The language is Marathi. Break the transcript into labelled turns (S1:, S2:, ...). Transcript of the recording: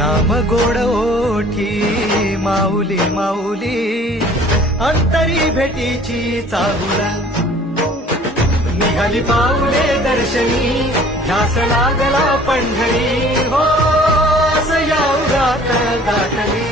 S1: नाम गोड ओठी, माऊली माऊली
S2: अंतरी भेटीची चाहुला निघाली पाऊले दर्शनी घास लागला पंढरी गात गाठणी